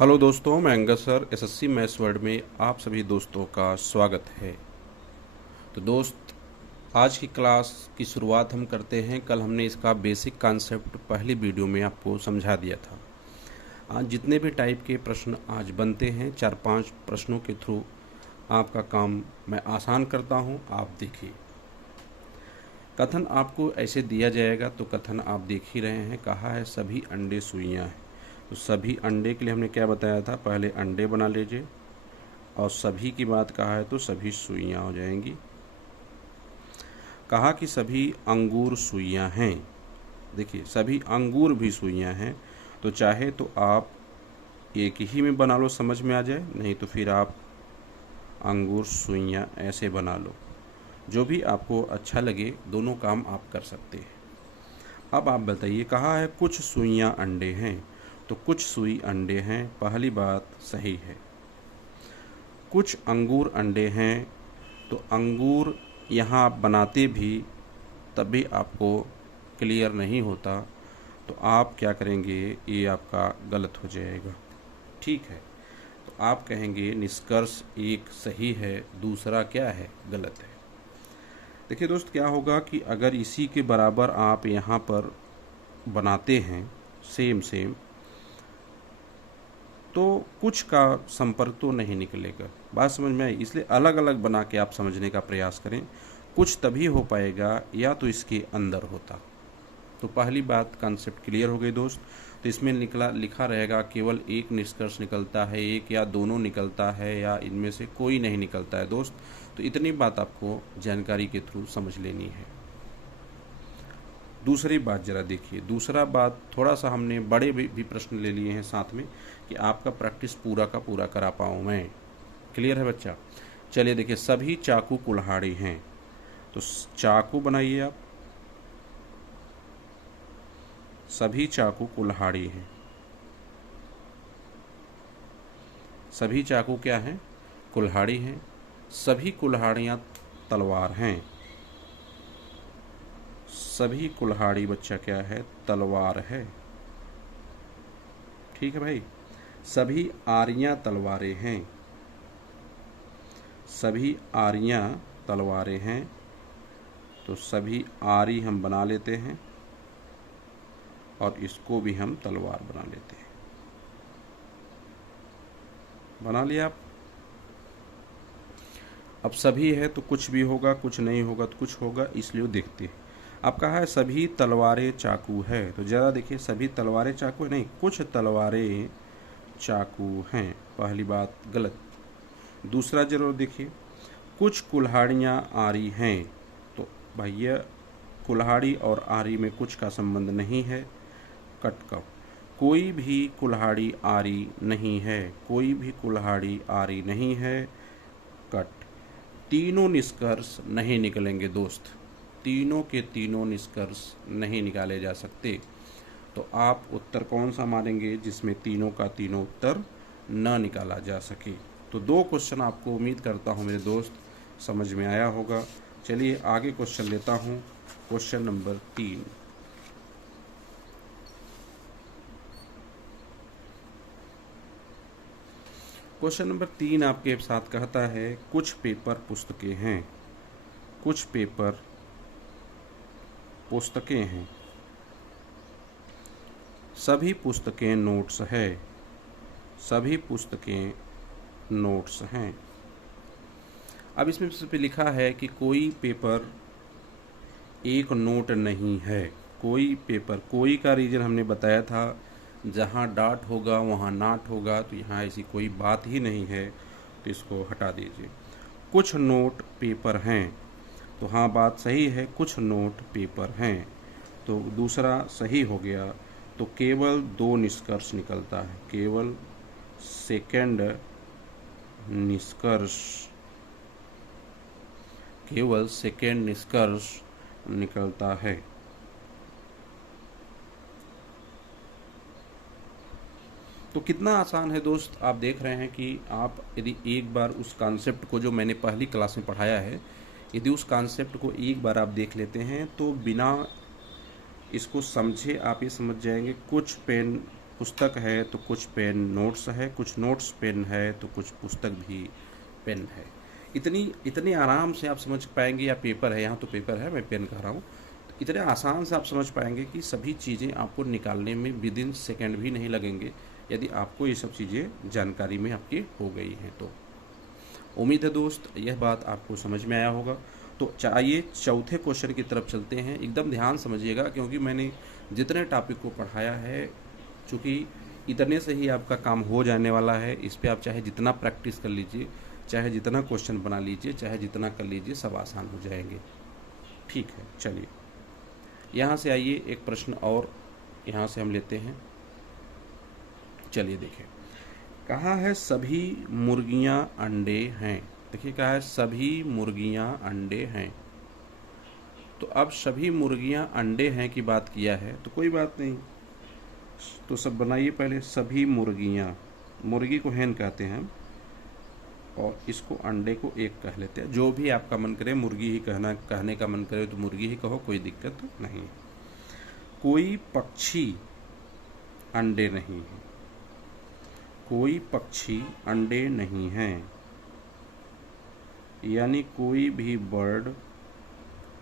Hello दोस्तों, मैं Angad sir SSC maths world में आप सभी दोस्तों का स्वागत है। तो दोस्त, आज की क्लास की शुरुआत हम करते हैं। कल हमने इसका बेसिक कॉन्सेप्ट पहली वीडियो में आपको समझा दिया था। आज जितने भी टाइप के प्रश्न आज बनते हैं, 4-5 प्रश्नों के थ्रू आपका काम मैं आसान करता हूं। आप देखिए, कथन आपको ऐसे दिया जाएगा तो कथन आप देख ही रहे हैं। कहा है सभी अंडे सुइयां हैं। तो सभी अंडे के लिए हमने क्या बताया था, पहले अंडे बना लीजिए और सभी की बात कहा है तो सभी सुइयां हो जाएंगी। कहा कि सभी अंगूर सुइयां हैं। देखिए, सभी अंगूर भी सुइयां हैं। तो चाहे तो आप एक ही में बना लो, समझ में आ जाए, नहीं तो फिर आप अंगूर सुइयां ऐसे बना लो। जो भी आपको अच्छा लगे, दोनों काम आप कर सकते हैं। अब आप बताइए, कहा है कुछ सुइयां अंडे हैं। तो कुछ सुई अंडे हैं, पहली बात सही है। कुछ अंगूर अंडे हैं, तो अंगूर यहाँ आप बनाते भी तब भी आपको क्लियर नहीं होता, तो आप क्या करेंगे, ये आपका गलत हो जाएगा। ठीक है, तो आप कहेंगे निष्कर्ष एक सही है, दूसरा क्या है, गलत है। देखिए दोस्त, क्या होगा कि अगर इसी के बराबर आप यहाँ पर बनाते हैं सेम सेम, तो कुछ का संपर्क तो नहीं निकलेगा। बात समझ में आई? इसलिए अलग अलग बना के आप समझने का प्रयास करें। कुछ तभी हो पाएगा या तो इसके अंदर होता। तो पहली बात कॉन्सेप्ट क्लियर हो गई दोस्त। तो इसमें लिखा रहेगा केवल एक निष्कर्ष निकलता है, एक या दोनों निकलता है, या इनमें से कोई नहीं निकलता है दोस्त। तो इतनी बात आपको जानकारी के थ्रू समझ लेनी है। दूसरी बात जरा देखिए, दूसरा बात थोड़ा सा हमने बड़े भी प्रश्न ले लिए हैं साथ में कि आपका प्रैक्टिस पूरा का पूरा करा पाऊँ मैं। क्लियर है बच्चा? चलिए देखिए, सभी चाकू कुल्हाड़ी हैं। तो चाकू बनाइए आप। सभी चाकू कुल्हाड़ी हैं। सभी चाकू क्या हैं? कुल्हाड़ी हैं। सभी कुल्हाड़ियाँ तलवार हैं। सभी कुल्हाड़ी बच्चा क्या है? तलवार है। ठीक है भाई। सभी आरियां तलवारें हैं। सभी आरियां तलवारें हैं। तो सभी आरी हम बना लेते हैं और इसको भी हम तलवार बना लेते हैं। बना लिया आप? अब सभी है तो कुछ भी होगा, कुछ नहीं होगा तो कुछ होगा, इसलिए देखते हैं। अब कहा है सभी तलवारें चाकू है। तो ज़रा देखिए, सभी तलवारें चाकू है नहीं, कुछ तलवारें चाकू हैं। पहली बात गलत। दूसरा जरूर देखिए, कुछ कुल्हाड़ियाँ आरी हैं। तो भैया, कुल्हाड़ी और आरी में कुछ का संबंध नहीं है, कट का। कोई भी कुल्हाड़ी आरी नहीं है। कोई भी कुल्हाड़ी आरी नहीं है, कट। तीनों निष्कर्ष नहीं निकलेंगे दोस्त। तीनों के तीनों निष्कर्ष नहीं निकाले जा सकते। तो आप उत्तर कौन सा मानेंगे जिसमें तीनों का तीनों उत्तर न निकाला जा सके? तो 2 क्वेश्चन आपको उम्मीद करता हूं मेरे दोस्त समझ में आया होगा। चलिए आगे क्वेश्चन लेता हूं। Question number 3। क्वेश्चन नंबर 3 आपके साथ कहता है कुछ पेपर पुस्तकें हैं। कुछ पेपर पुस्तकें हैं। सभी पुस्तकें नोट्स है। सभी पुस्तकें नोट्स हैं। अब इसमें सबसे पे लिखा है कि कोई पेपर एक नोट नहीं है। कोई पेपर, कोई का रीजन हमने बताया था, जहाँ डॉट होगा वहाँ नॉट होगा, तो यहाँ ऐसी कोई बात ही नहीं है, तो इसको हटा दीजिए। कुछ नोट पेपर हैं। तो हाँ, बात सही है, कुछ नोट पेपर हैं। तो दूसरा सही हो गया। तो केवल 2 निष्कर्ष निकलता है। केवल सेकंड निष्कर्ष, केवल सेकंड निष्कर्ष निकलता है। तो कितना आसान है दोस्त, आप देख रहे हैं कि आप यदि एक बार उस कॉन्सेप्ट को जो मैंने पहली क्लास में पढ़ाया है, यदि उस कॉन्सेप्ट को एक बार आप देख लेते हैं तो बिना इसको समझे आप ये समझ जाएंगे कुछ पेन पुस्तक है तो कुछ पेन नोट्स है, कुछ नोट्स पेन है, तो कुछ पुस्तक भी पेन है। इतनी आराम से आप समझ पाएंगे, या पेपर है, यहाँ तो पेपर है, मैं पेन कह रहा हूँ, तो इतने आसान से आप समझ पाएंगे कि सभी चीज़ें आपको निकालने में विदिन सेकेंड भी नहीं लगेंगे, यदि आपको ये सब चीज़ें जानकारी में आपकी हो गई हैं तो। उम्मीद है दोस्त यह बात आपको समझ में आया होगा। तो आइए चौथे क्वेश्चन की तरफ चलते हैं। एकदम ध्यान समझिएगा, क्योंकि मैंने जितने टॉपिक को पढ़ाया है, चूँकि इतने से ही आपका काम हो जाने वाला है। इस पर आप चाहे जितना प्रैक्टिस कर लीजिए, चाहे जितना क्वेश्चन बना लीजिए, चाहे जितना कर लीजिए, सब आसान हो जाएंगे। ठीक है, चलिए यहाँ से आइए एक प्रश्न और यहाँ से हम लेते हैं। चलिए देखें, कहा है सभी मुर्गियां अंडे हैं। देखिए कहा है सभी मुर्गियां अंडे हैं। तो अब सभी मुर्गियां अंडे हैं की बात किया है, तो कोई बात नहीं, तो सब बनाइए पहले। सभी मुर्गियां, मुर्गी को हैन कहते हैं और इसको अंडे को एक कह लेते हैं। जो भी आपका मन करे, मुर्गी ही कहने का मन करे तो मुर्गी ही कहो, कोई दिक्कत नहीं। कोई पक्षी अंडे नहीं है, कोई पक्षी अंडे नहीं हैं, यानी कोई भी बर्ड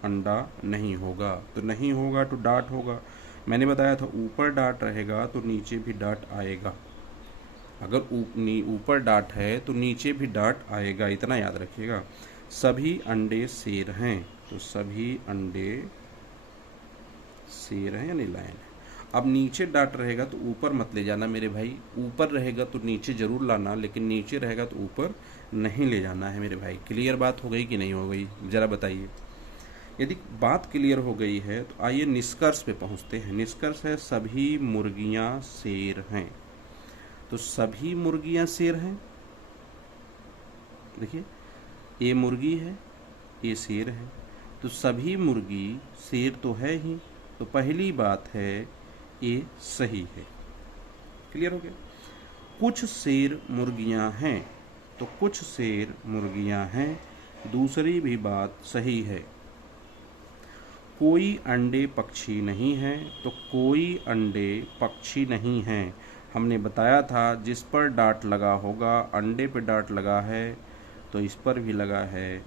अंडा नहीं होगा। तो नहीं होगा तो डाट होगा। मैंने बताया था ऊपर डाट रहेगा तो नीचे भी डाट आएगा। अगर ऊपर डाट है तो नीचे भी डाट आएगा, इतना याद रखिएगा। सभी अंडे शेर हैं, तो सभी अंडे शेर हैं यानी लायन है। अब नीचे डाट रहेगा तो ऊपर मत ले जाना मेरे भाई, ऊपर रहेगा तो नीचे जरूर लाना, लेकिन नीचे रहेगा तो ऊपर नहीं ले जाना है मेरे भाई। क्लियर बात हो गई कि नहीं हो गई, ज़रा बताइए। यदि बात क्लियर हो गई है तो आइए निष्कर्ष पे पहुंचते हैं। निष्कर्ष है सभी मुर्गियां शेर हैं। तो सभी मुर्गियां शेर हैं। देखिए ये मुर्गी है, ये शेर है, तो सभी मुर्गी शेर तो है ही। तो पहली बात है ये सही है। क्लियर हो गया। कुछ शेर मुर्गियां हैं, तो कुछ शेर मुर्गियां हैं, दूसरी भी बात सही है। कोई अंडे पक्षी नहीं है, तो कोई अंडे पक्षी नहीं हैं। हमने बताया था जिस पर डाट लगा होगा, अंडे पे डाट लगा है तो इस पर भी लगा है,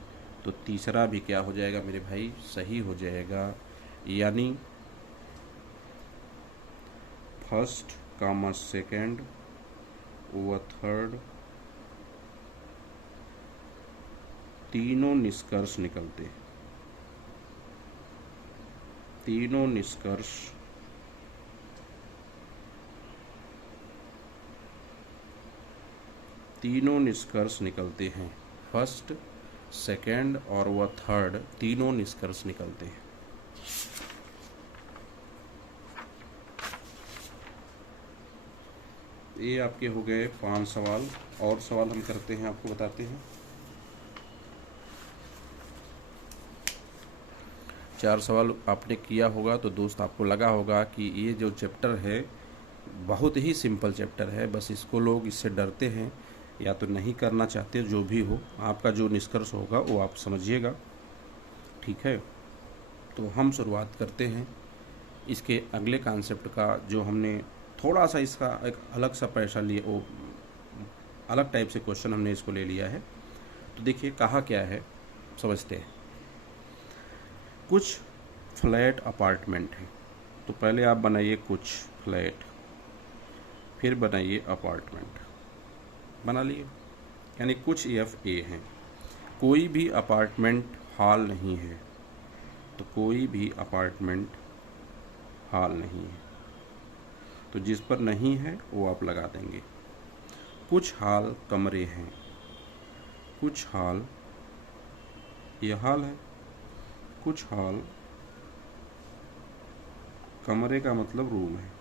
तो तीसरा भी क्या हो जाएगा मेरे भाई, सही हो जाएगा। यानी फर्स्ट कामा सेकेंड व थर्ड तीनों निष्कर्ष निकलते हैं। तीनों निष्कर्ष निकलते हैं। फर्स्ट, सेकेंड और वह थर्ड तीनों निष्कर्ष निकलते हैं। ये आपके हो गए 5 सवाल। और सवाल हम करते हैं, आपको बताते हैं। 4 सवाल आपने किया होगा तो दोस्त आपको लगा होगा कि ये जो चैप्टर है बहुत ही सिंपल चैप्टर है, बस इसको लोग इससे डरते हैं या तो नहीं करना चाहते। जो भी हो, आपका जो निष्कर्ष होगा वो आप समझिएगा, ठीक है। तो हम शुरुआत करते हैं इसके अगले कॉन्सेप्ट का, जो हमने थोड़ा सा इसका एक अलग सा पैसा लिए, वो अलग टाइप से क्वेश्चन हमने इसको ले लिया है। तो देखिए कहा क्या है, समझते हैं। कुछ फ्लैट अपार्टमेंट है, तो पहले आप बनाइए कुछ फ्लैट, फिर बनाइए अपार्टमेंट। बना लिए, यानी कुछ FA हैं। कोई भी अपार्टमेंट हॉल नहीं है, तो कोई भी अपार्टमेंट हॉल नहीं है, तो जिस पर नहीं है वो आप लगा देंगे। कुछ हॉल कमरे हैं, कुछ हॉल, ये हॉल है, कुछ हॉल कमरे का मतलब रूम है,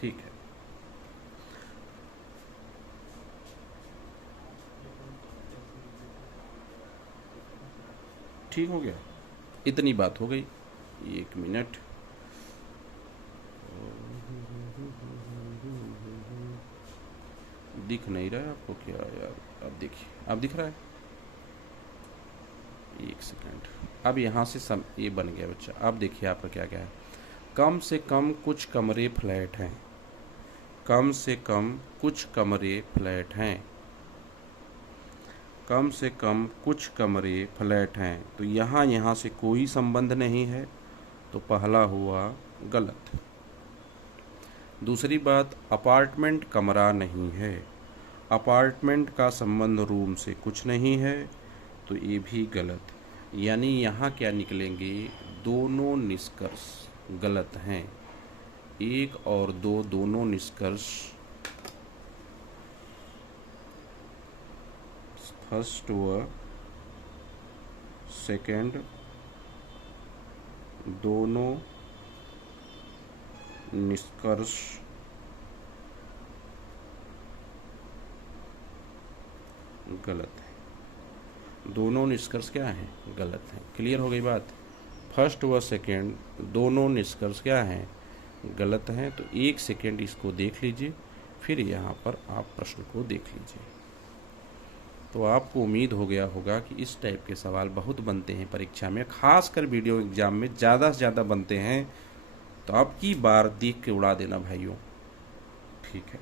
ठीक है। ठीक हो गया, इतनी बात हो गई। 1 मिनट, दिख नहीं रहा है आपको क्या यार? अब देखिए, अब दिख रहा है। 1 सेकेंड, अब यहाँ से सब ये बन गया बच्चा। अब देखिए आपका क्या क्या है। कम से कम कुछ कमरे फ्लैट हैं, कम से कम कुछ कमरे फ्लैट हैं। कम से कम कुछ कमरे फ्लैट हैं, तो यहाँ से कोई संबंध नहीं है, तो पहला हुआ गलत। दूसरी बात, अपार्टमेंट कमरा नहीं है, अपार्टमेंट का संबंध रूम से कुछ नहीं है, तो ये भी गलत। यानी यहाँ क्या निकलेंगे, दोनों निष्कर्ष गलत हैं। 1 और 2 दोनों निष्कर्ष फर्स्ट व सेकंड दोनों निष्कर्ष गलत है। दोनों निष्कर्ष क्या हैं, गलत हैं। क्लियर हो गई बात। फर्स्ट व सेकंड दोनों निष्कर्ष क्या हैं, गलत हैं। तो 1 सेकंड इसको देख लीजिए, फिर यहाँ पर आप प्रश्न को देख लीजिए। तो आपको उम्मीद हो गया होगा कि इस टाइप के सवाल बहुत बनते हैं परीक्षा में, खासकर वीडियो एग्जाम में ज़्यादा से ज़्यादा बनते हैं। तो अब की बार देख के उड़ा देना भाइयों, ठीक है।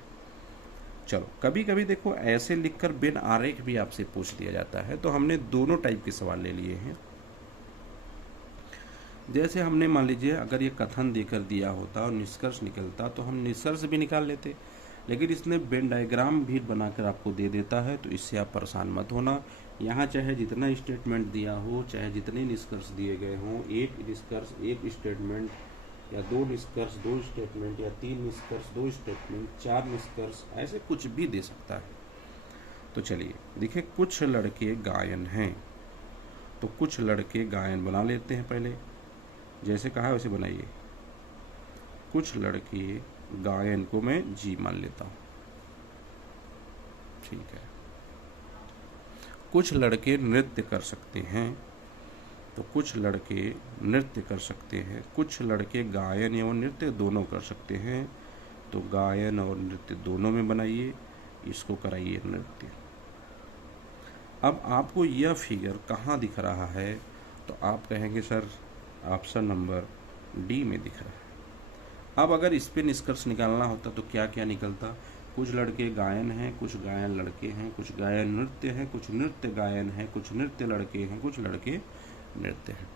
चलो, कभी कभी देखो ऐसे लिखकर बिन आरेख भी आपसे पूछ लिया जाता है, तो हमने दोनों टाइप के सवाल ले लिए हैं। जैसे हमने मान लीजिए अगर ये कथन देकर दिया होता और निष्कर्ष निकलता तो हम निष्कर्ष भी निकाल लेते, लेकिन इसने वेन डायग्राम भी बनाकर आपको दे देता है, तो इससे आप परेशान मत होना। यहाँ चाहे जितना स्टेटमेंट दिया हो, चाहे जितने निष्कर्ष दिए गए हों, 1 निष्कर्ष 1 स्टेटमेंट, या 2 निष्कर्ष 2 स्टेटमेंट, या 3 निष्कर्ष 2 स्टेटमेंट, 4 निष्कर्ष, ऐसे कुछ भी दे सकता है। तो चलिए देखिए, कुछ लड़के गायन हैं, तो कुछ लड़के गायन बना लेते हैं। पहले जैसे कहा है वैसे बनाइए। कुछ लड़के गायन को मैं जी मान लेता हूँ, ठीक है। कुछ लड़के नृत्य कर सकते हैं, तो कुछ लड़के नृत्य कर सकते हैं। कुछ लड़के गायन एवं नृत्य दोनों कर सकते हैं, तो गायन और नृत्य दोनों में बनाइए, इसको कराइए नृत्य। अब आपको यह फिगर कहाँ दिख रहा है, तो आप कहेंगे सर ऑप्शन नंबर डी में दिख रहा है। अब अगर इस पे निष्कर्ष निकालना होता तो क्या क्या निकलता, कुछ लड़के गायन हैं, कुछ गायन लड़के हैं, कुछ गायन नृत्य हैं, कुछ नृत्य गायन है, कुछ नृत्य लड़के हैं, कुछ लड़के नृत्य हैं।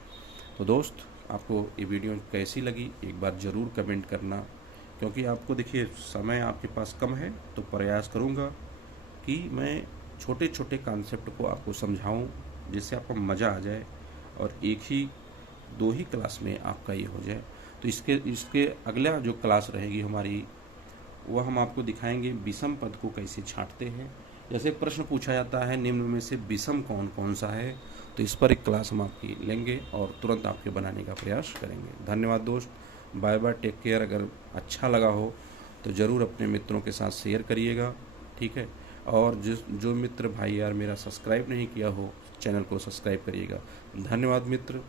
तो दोस्त, आपको ये वीडियो कैसी लगी एक बार ज़रूर कमेंट करना, क्योंकि आपको देखिए समय आपके पास कम है, तो प्रयास करूँगा कि मैं छोटे छोटे कॉन्सेप्ट को आपको समझाऊं, जिससे आपको मज़ा आ जाए और एक ही 2 ही क्लास में आपका ये हो जाए। तो इसके अगला जो क्लास रहेगी हमारी, वह हम आपको दिखाएंगे विषम पद को कैसे छांटते हैं। जैसे प्रश्न पूछा जाता है निम्न में से विषम कौन कौन सा है, तो इस पर एक क्लास हम आपकी लेंगे और तुरंत आपके बनाने का प्रयास करेंगे। धन्यवाद दोस्त, बाय बाय, टेक केयर। अगर अच्छा लगा हो तो ज़रूर अपने मित्रों के साथ शेयर करिएगा, ठीक है। और जो मित्र भाई यार मेरा सब्सक्राइब नहीं किया हो, चैनल को सब्सक्राइब करिएगा। धन्यवाद मित्र।